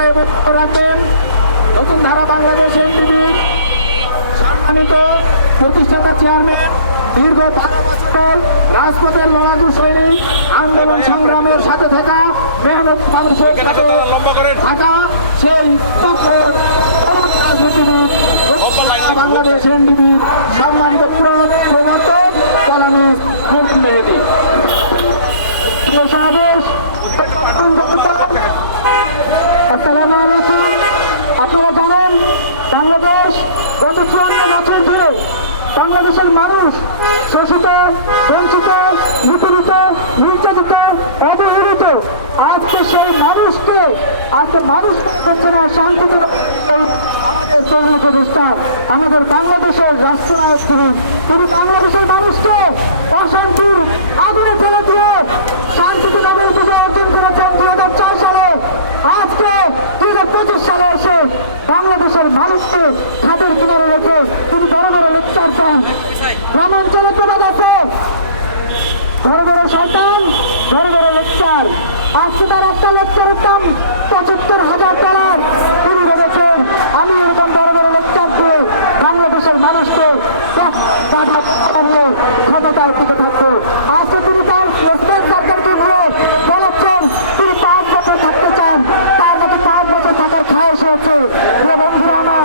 পর্যায়ে বক্তব্য রাখবেন নতুন ধারা বাংলাদেশ এনডিবি সম্মানিত প্রতিষ্ঠাতা চেয়ারম্যান, দীর্ঘ 12 বছর রাজপথের লড়াকু সৈনিক, আন্দোলন সংগ্রামের সাথে থাকা, মেহনত মানুষের সাথে থাকা সেই রাজনীতিবিদ বাংলাদেশ এনডিবি সম্মানিত প্রবর্তক কলামিস্ট মুবিন মেহেদী। সমাবেশ আসসালামু আলাইকুম। আপনারা জানেন বাংলাদেশ গত 54 বছর ধরে বাংলাদেশের মানুষ শোষিত, বঞ্চিত, নিপীড়িত, নির্যাতিত, অবহেলিত। আজকে সেই মানুষকে মানুষ শান্তিতে আমাদের বাংলাদেশের রাষ্ট্রনায়ক তিনি বাংলাদেশের মানুষকে অশান্তির আগুনে ফেলে দিয়ে শান্তিতে নোবেল বিজয় অর্জন করেছেন 2004 সালে। আজকে 2025 সালে এসে বাংলাদেশের মানুষকে খাদের কিনারে রেখে তিনি বড় বড় লেকচার দেন। গ্রামাঞ্চলে প্রবাদ আছে, বড় বড় সন্তান বড় বড় লেকচার। আজকে তার একটা লেকচারের দাম $75,000। তিনি ভেবেছেন আমি এরকম বড় বড় লেকচার দিয়ে বাংলাদেশের মানুষকে ক্ষমতার দিকে থাকবো। আজকে তিনি তার স্টেট সরকারকে নিয়ে বলেছেন তিনি 5 বছর থাকতে চান, তার মধ্যে 5 বছর থাকার খায় এসেছে। বন্ধুরা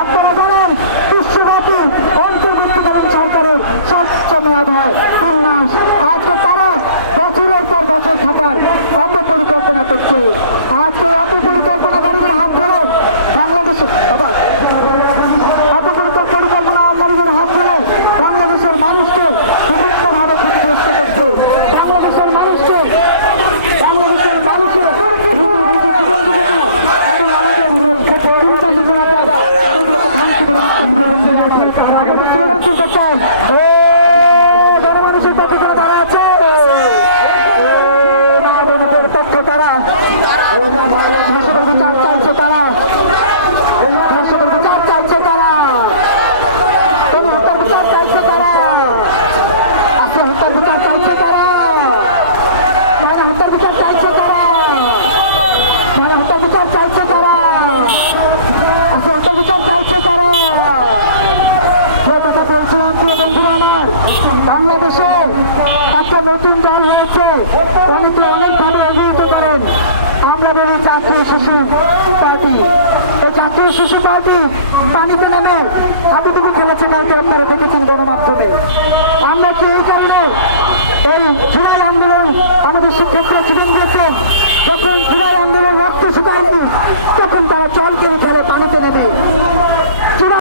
আপনারা জানেন বিশ্বব্যাপী অন্তর্বর্তীকালীন সরকারের সর্বোচ্চ মেয়াদ হয় 3 মাস। আজকে তারা বছরের পর বছর খাবার পরিকল্পনা করছে। আজকে পরিকল্পনাগুলির হাত ধরে বাংলাদেশে পরিকল্পনা আমদানির হাত ধরে বাংলাদেশের মানুষকে বাংলাদেশের মানুষকে জনমানুষের পক্ষে করে তারা আছে, মা বোনদের পক্ষে তারা বিচার চাইছে, তারা বিচার চাইছে, তারা হত্যার বিচার চাইছে, তারা হত্যার বিচার চাইছে, তারা হত্যার বিচার চাইছে, তারা হত্যার বিচার চাইছে, তারা বাংলাদেশে একটা নতুন দল রয়েছে, অনেকে অনেকভাবে অভিহিত করেন। আমরা বলি জাতীয় শিশু পার্টি। এই জাতীয় শিশু পার্টি পানিতে নেমে হাঁটুটুকু খেলেছে, কালকে আপনারা দেখেছেন গণমাধ্যমে। আমরা কি এই কারণে